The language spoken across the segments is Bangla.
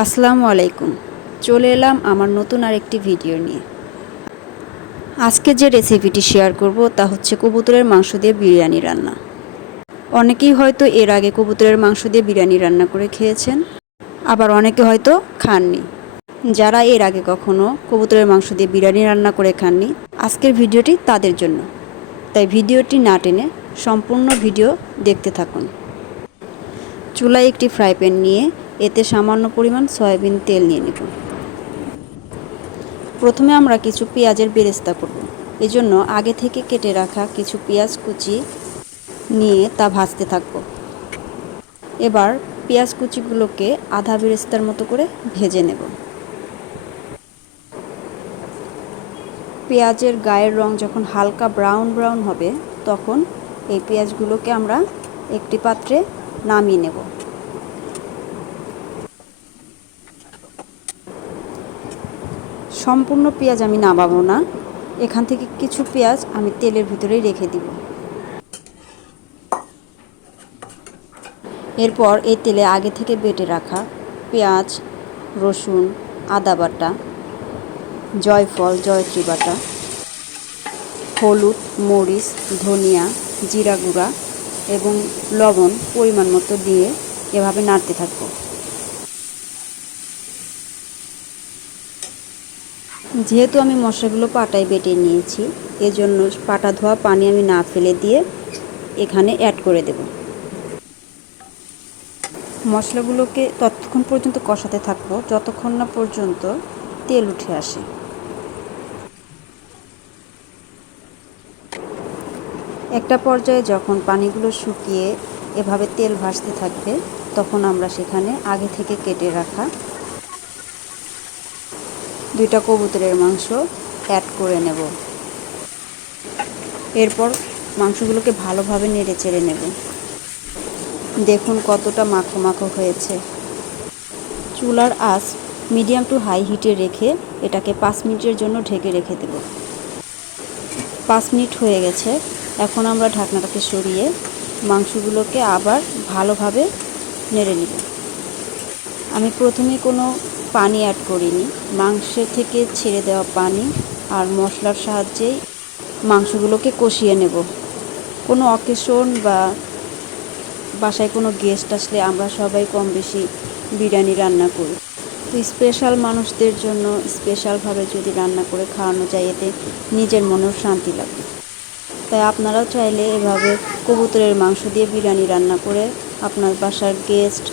আসসালামু আলাইকুম। চলে এলাম আমার নতুন আরেকটি ভিডিও নিয়ে। আজকে যে রেসিপিটি শেয়ার করব তা হচ্ছে কবুতরের মাংস দিয়ে বিরিয়ানি রান্না। অনেকেই হয়তো এর আগে কবুতরের মাংস দিয়ে বিরিয়ানি রান্না করে খেয়েছেন, আবার অনেকে হয়তো খাননি। যারা এর আগে কখনো কবুতরের মাংস দিয়ে বিরিয়ানি রান্না করে খাননি, আজকের ভিডিওটি তাদের জন্য। তাই ভিডিওটি না টেনে সম্পূর্ণ ভিডিও দেখতে থাকুন। চুলায় একটি ফ্রাই প্যান নিয়ে এতে সামান্য পরিমাণ সয়াবিন তেল নিয়ে নেব। প্রথমে আমরা কিছু পেঁয়াজের বেরেস্তা করব। এজন্য আগে থেকে কেটে রাখা কিছু পেঁয়াজ কুচি নিয়ে তা ভাজতে থাকব। এবার পেঁয়াজ কুচিগুলোকে আধা বেরেস্তার মতো করে ভেজে নেব। পেঁয়াজের গায়ের রং যখন হালকা ব্রাউন ব্রাউন হবে, তখন এই পেঁয়াজগুলোকে আমরা একটি পাত্রে নামিয়ে নেব। সম্পূর্ণ পেঁয়াজ আমি নামাবো না। এখান থেকে কিছু পেঁয়াজ আমি তেলের ভিতরেই রেখে দিব। এরপর এই তেলে আগে থেকে বেটে রাখা পেঁয়াজ, রসুন, আদা বাটা, জয়ফল, জয়ত্রী বাটা, হলুদ, মরিচ, ধনিয়া, জিরা গুঁড়া এবং লবণ পরিমাণ মতো দিয়ে এভাবে নাড়তে থাকব। যেহেতু আমি মশলাগুলো পাটায় বেটে নিয়েছি, এজন্য পাটা ধোয়া পানি আমি না ফেলে দিয়ে এখানে অ্যাড করে দেব। মশলাগুলোকে ততক্ষণ পর্যন্ত কষাতে থাকব, যতক্ষণ না পর্যন্ত তেল উঠে আসে। একটা পর্যায়ে যখন পানিগুলো শুকিয়ে এভাবে তেল ভাসতে থাকবে, তখন আমরা সেখানে আগে থেকে কেটে রাখা দুইটা কবুতরের মাংস অ্যাড করে নেব। এরপর মাংসগুলোকে ভালোভাবে নেড়ে চেড়ে নেব। দেখুন কতটা মাখো মাখো হয়েছে। চুলার আঁচ মিডিয়াম টু হাই হিটে রেখে এটাকে পাঁচ মিনিটের জন্য ঢেকে রেখে দেব। পাঁচ মিনিট হয়ে গেছে। এখন আমরা ঢাকনাটাকে সরিয়ে মাংসগুলোকে আবার ভালোভাবে নেড়ে নেব। আমি প্রথমে কোনো পানি অ্যাড করিনি। মাংসের থেকে ছেড়ে দেওয়া পানি আর মশলার সাহায্যেই মাংসগুলোকে কষিয়ে নেব। কোনো অকেশন বা বাসায় কোনো গেস্ট আসলে আমরা সবাই কম বেশি বিরিয়ানি রান্না করি। তো স্পেশাল মানুষদের জন্য স্পেশালভাবে যদি রান্না করে খাওয়ানো যায়, এতে নিজের মনেও শান্তি লাগে। তাই আপনারাও চাইলে এভাবে কবুতরের মাংস দিয়ে বিরিয়ানি রান্না করে আপনার বাসার গেস্ট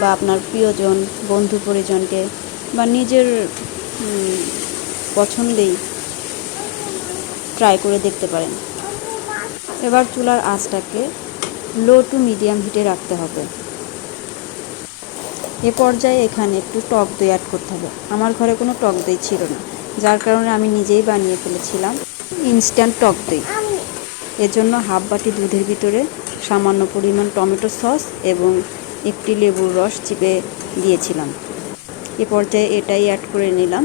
বা আপনার প্রিয়জন, বন্ধু পরিজনকে বা নিজের পছন্দেই ট্রাই করে দেখতে পারেন। এবার চুলার আঁচটাকে লো টু মিডিয়াম হিটে রাখতে হবে। এ পর্যায়ে এখানে একটু টক দই অ্যাড করতে হবে। আমার ঘরে কোনো টক দই ছিল না, যার কারণে আমি নিজেই বানিয়ে ফেলেছিলাম ইনস্ট্যান্ট টক দই। এজন্য হাফ বাটি দুধের ভিতরে সামান্য পরিমাণ টমেটো সস এবং একটি লেবুর রস চিপে দিয়েছিলাম। এ পর্যায়ে এটাই অ্যাড করে নিলাম।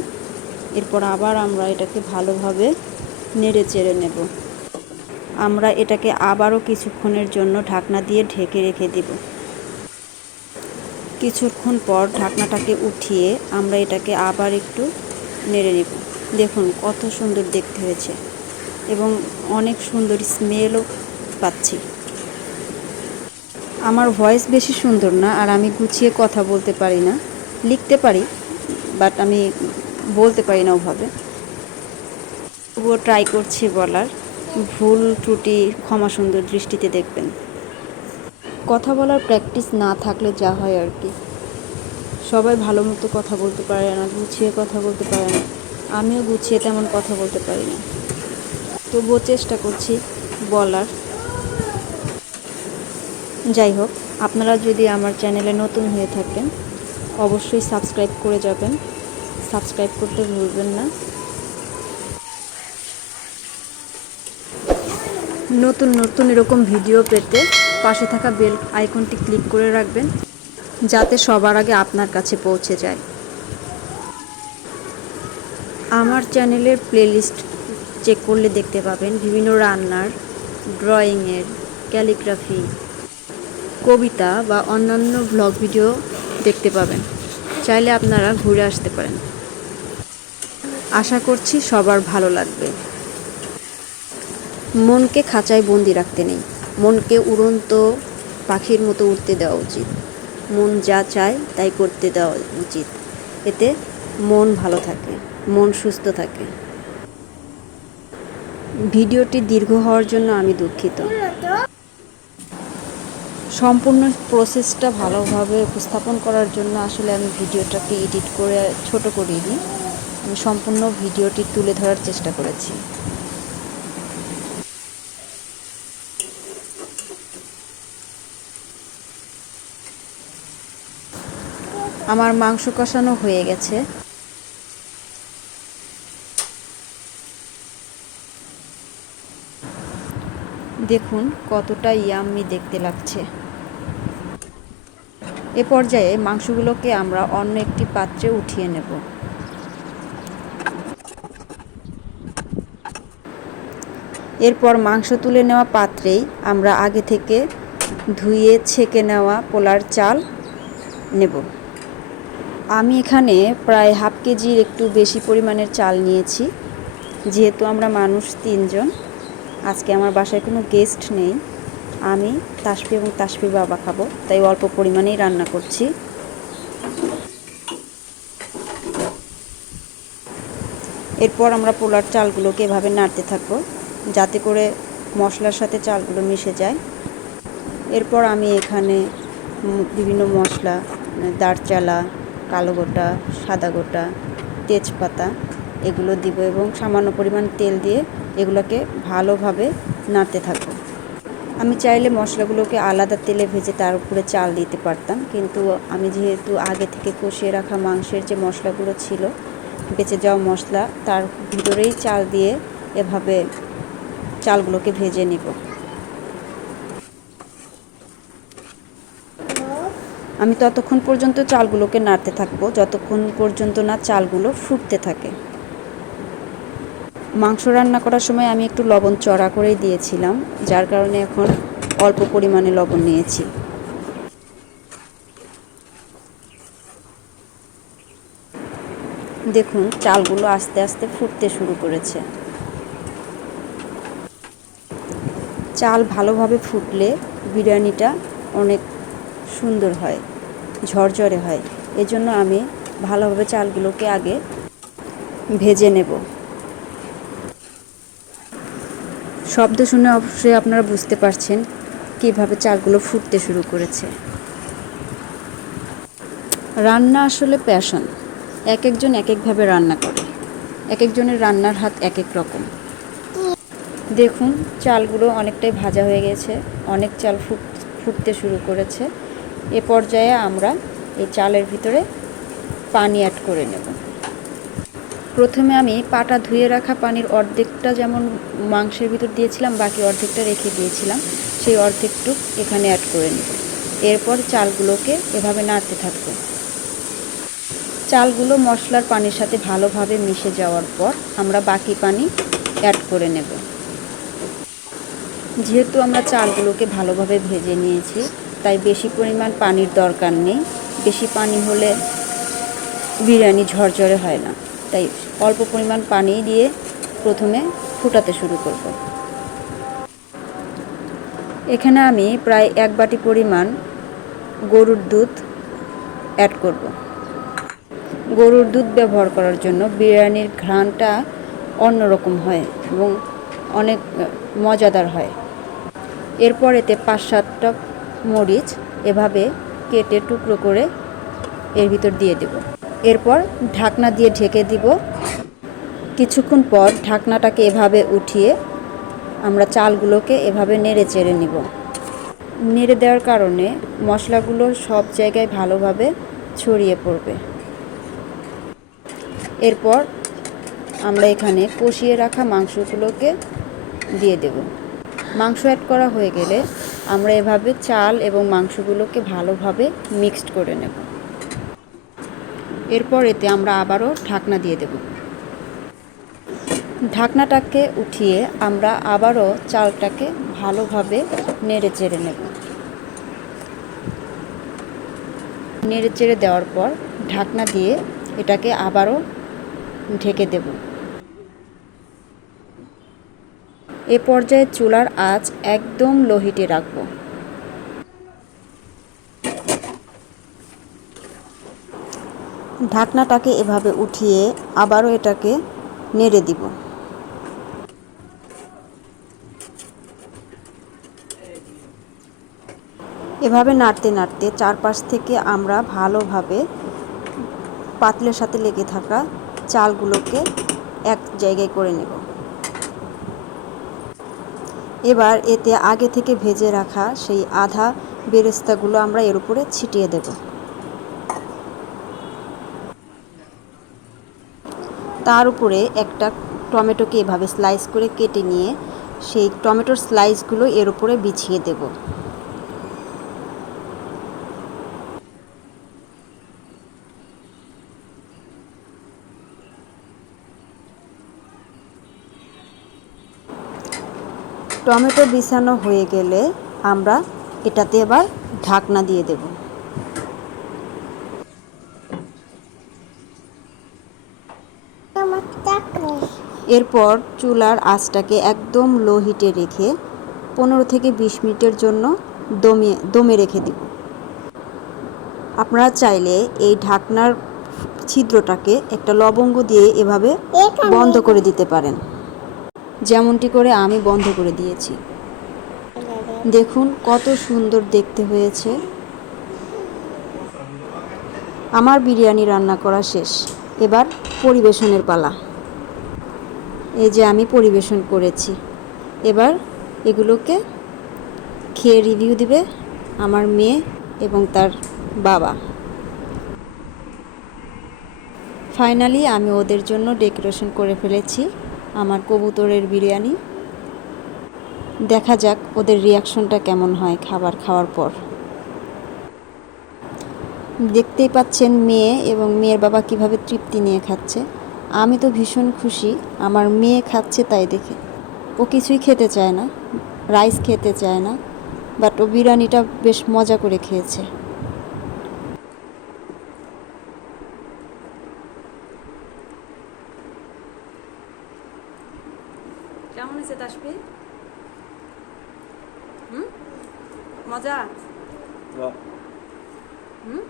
এরপর আবার আমরা এটাকে ভালোভাবে নেড়ে চেড়ে নেব। আমরা এটাকে আবারও কিছুক্ষণের জন্য ঢাকনা দিয়ে ঢেকে রেখে দেব। কিছুক্ষণ পর ঢাকনাটাকে উঠিয়ে আমরা এটাকে আবার একটু নেড়ে নেব। দেখুন কত সুন্দর দেখতে হয়েছে এবং অনেক সুন্দর স্মেলও পাচ্ছি। আমার ভয়েস বেশি সুন্দর না আর আমি গুছিয়ে কথা বলতে পারি না। লিখতে পারি বাট আমি বলতে পারি না ওভাবে। তবুও ট্রাই করছি বলার। ভুল ত্রুটি, ক্ষমা সুন্দর দৃষ্টিতে দেখবেন। কথা বলার প্র্যাকটিস না থাকলে যা হয় আর কি। সবাই ভালো মতো কথা বলতে পারে না, গুছিয়ে কথা বলতে পারে না। আমিও গুছিয়ে তেমন কথা বলতে পারি না। তবুও চেষ্টা করছি বলার। যাই হোক আপনারা যদি আমার চ্যানেলে নতুন হয়ে থাকেন, অবশ্যই সাবস্ক্রাইব করে যাবেন। সাবস্ক্রাইব করতে ভুলবেন না। নতুন নতুন এরকম ভিডিও পেতে পাশে থাকা বেল আইকনটি ক্লিক করে রাখবেন, যাতে সবার আগে আপনার কাছে পৌঁছে যায়। আমার চ্যানেলের প্লেলিস্ট চেক করলে দেখতে পাবেন বিভিন্ন রান্নার, ড্রয়িংয়ের, ক্যালিগ্রাফি কবিতা বা অন্যান্য ভ্লগ ভিডিও দেখতে পাবেন। চাইলে আপনারা ঘুরে আসতে পারেন। আশা করছি সবার ভালো লাগবে। মনকে খাঁচায় বন্দি রাখতে নেই। মনকে উড়ন্ত পাখির মতো উঠতে দেওয়া উচিত। মন যা চায় তাই করতে দেওয়া উচিত। এতে মন ভালো থাকে, মন সুস্থ থাকে। ভিডিওটি দীর্ঘ হওয়ার জন্য আমি দুঃখিত। সম্পূর্ণ প্রসেসটা ভালোভাবে উপস্থাপন করার জন্য আসলে আমি ভিডিওটাকে এডিট করে ছোট করিনি আমি সম্পূর্ণ ভিডিওটি তুলে ধরার চেষ্টা করেছি। আমার মাংস কষানো হয়ে গেছে। দেখুন কতটা ইয়াম্মি দেখতে লাগছে। এ পর্যায়ে মাংসগুলোকে আমরা অন্য একটি পাত্রে উঠিয়ে নেব। এরপর মাংস তুলে নেওয়া পাত্রেই আমরা আগে থেকে ধুয়ে ছেঁকে নেওয়া পোলার চাল নেব। আমি এখানে প্রায় হাফ কেজির একটু বেশি পরিমাণের চাল নিয়েছি। যেহেতু আমরা মানুষ তিনজন, আজকে আমার বাসায় কোনো গেস্ট নেই। আমি তাসপি এবং তাসপির বাবা খাব, তাই অল্প পরিমাণেই রান্না করছি। এরপর আমরা পোলার চালগুলোকে এভাবে নাড়তে থাকব, যাতে করে মশলার সাথে চালগুলো মিশে যায়। এরপর আমি এখানে বিভিন্ন মশলা দারচালা কালো গোটা, সাদা গোটা, তেজপাতা, এগুলো দিব এবং সামান্য পরিমাণ তেল দিয়ে এগুলোকে ভালোভাবে নাড়তে থাকব। আমি চাইলে মশলাগুলোকে আলাদা তেলে ভেজে তার উপরে চাল দিতে পারতাম। কিন্তু আমি যেহেতু আগে থেকে কষিয়ে রাখা মাংসের যে মশলাগুলো ছিল, বেঁচে যাওয়া মশলা, তার ভিতরেই চাল দিয়ে এভাবে চালগুলোকে ভেজে নিব। আমি ততক্ষণ পর্যন্ত চালগুলোকে নাড়তে থাকব, যতক্ষণ পর্যন্ত না চালগুলো ফুটতে থাকে। মাংস রান্না করার সময় আমি একটু লবণ চড়া করেই দিয়েছিলাম, যার কারণে এখন অল্প পরিমাণে লবণ নিয়েছি। দেখুন, চালগুলো আস্তে আস্তে ফুটতে শুরু করেছে। চাল ভালোভাবে ফুটলে বিরিয়ানিটা অনেক সুন্দর হয়, ঝরঝরে হয়। এজন্য আমি ভালোভাবে চালগুলোকে আগে ভেজে নেব। শব্দ শুনে অবশ্যই আপনারা বুঝতে পারছেন কীভাবে চালগুলো ফুটতে শুরু করেছে। রান্না আসলে প্যাশন এক একজন এক একভাবে রান্না করে। এক একজনের রান্নার হাত এক এক রকম। দেখুন, চালগুলো অনেকটাই ভাজা হয়ে গেছে। অনেক চাল ফুট, ফুটতে শুরু করেছে। এ পর্যায়ে আমরা এই চালের ভিতরে পানি অ্যাড করে নেব। প্রথমে আমি পাটা ধুয়ে রাখা পানির অর্ধেকটা যেমন মাংসের ভিতর দিয়েছিলাম, বাকি অর্ধেকটা রেখে দিয়েছিলাম। সেই অর্ধেকটুক এখানে অ্যাড করে নেব। এরপর চালগুলোকে এভাবে নাড়তে থাকব। চালগুলো মশলার পানির সাথে ভালোভাবে মিশে যাওয়ার পর আমরা বাকি পানি অ্যাড করে নেব। যেহেতু আমরা চালগুলোকে ভালোভাবে ভেজে নিয়েছি, তাই বেশি পরিমাণ পানির দরকার নেই। বেশি পানি হলে বিরিয়ানি ঝরঝরে হয় না। তাই অল্প পরিমাণ পানি দিয়ে প্রথমে ফুটাতে শুরু করব। এখানে আমি প্রায় এক বাটি পরিমাণ গরুর দুধ অ্যাড করব। গরুর দুধ ব্যবহার করার জন্য বিরিয়ানির ঘ্রাণটা অন্যরকম হয় এবং অনেক মজাদার হয়। এরপর এতে পাঁচ সাতটা মরিচ এভাবে কেটে টুকরো করে এর ভিতর দিয়ে দেব। এরপর ঢাকনা দিয়ে ঢেকে দিব। কিছুক্ষণ পর ঢাকনাটাকে এভাবে উঠিয়ে আমরা চালগুলোকে এভাবে নেড়ে চেড়ে নিব। নেড়ে দেওয়ার কারণে মশলাগুলো সব জায়গায় ভালোভাবে ছড়িয়ে পড়বে। এরপর আমরা এখানে কষিয়ে রাখা মাংসগুলোকে দিয়ে দেব। মাংস অ্যাড করা হয়ে গেলে আমরা এভাবে চাল এবং মাংসগুলোকে ভালোভাবে মিক্সড করে নেব। এরপর এতে আমরা আবারও ঢাকনা দিয়ে দেব। ঢাকনাটাকে উঠিয়ে আমরা আবারও চালটাকে ভালোভাবে নেড়ে চেড়ে নেব। নেড়ে চেড়ে দেওয়ার পর ঢাকনা দিয়ে এটাকে আবারও ঢেকে দেব। এ পর্যায়ে চুলার আঁচ একদম লো হিটে রাখব। ঢাকনাটাকে এভাবে উঠিয়ে আবারও এটাকে নেড়ে দিব। এভাবে নাড়তে নাড়তে চারপাশ থেকে আমরা ভালোভাবে পাতলের সাথে লেগে থাকা চালগুলোকে এক জায়গায় করে নেব। এবার এতে আগে থেকে ভেজে রাখা সেই আধা বেরেস্তাগুলো আমরা এর উপরে ছিটিয়ে দেব। তার উপরে একটা টমেটোকে এভাবে স্লাইস করে কেটে নিয়ে সেই টমেটোর স্লাইসগুলো এর উপরে বিছিয়ে দেব। টমেটো বিছানো হয়ে গেলে আমরা এটাতে এবার ঢাকনা দিয়ে দেব। এরপর চুলার আঁচটাকে একদম লো হিটে রেখে পনেরো থেকে বিশ মিনিটের জন্য দমে দমে রেখে দিব। আপনারা চাইলে এই ঢাকনার ছিদ্রটাকে একটা লবঙ্গ দিয়ে এভাবে বন্ধ করে দিতে পারেন। যেমনটি করে আমি বন্ধ করে দিয়েছি। দেখুন কত সুন্দর দেখতে হয়েছে। আমার বিরিয়ানি রান্না করা শেষ। এবার পরিবেশনের পালা। এই যে আমি পরিবেশন করেছি। এবার এগুলোকে খেয়ে রিভিউ দিবে আমার মেয়ে এবং তার বাবা। ফাইনালি আমি ওদের জন্য ডেকোরেশন করে ফেলেছি আমার কবুতরের বিরিয়ানি। দেখা যাক ওদের রিয়াকশনটা কেমন হয় খাবার খাওয়ার পর। দেখতেই পাচ্ছেন মেয়ে এবং মেয়ের বাবা কীভাবে তৃপ্তি নিয়ে খাচ্ছে। আমি তো ভীষণ খুশি আমার মেয়ে খাচ্ছে তাই দেখে। ও কিছুই খেতে চায় না রাইস খেতে চায় না বাট ও বিরিয়ানিটা বেশ মজা করে খেয়েছে। কেমন হয়েছে তাসপি হুম? মজা? হুম?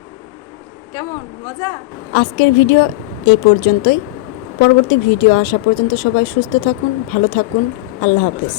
কেমন? মজা? আজকের ভিডিও এই পর্যন্তই। পরবর্তী ভিডিও আসা পর্যন্ত সবাই সুস্থ থাকুন ভালো থাকুন। আল্লাহ হাফেজ।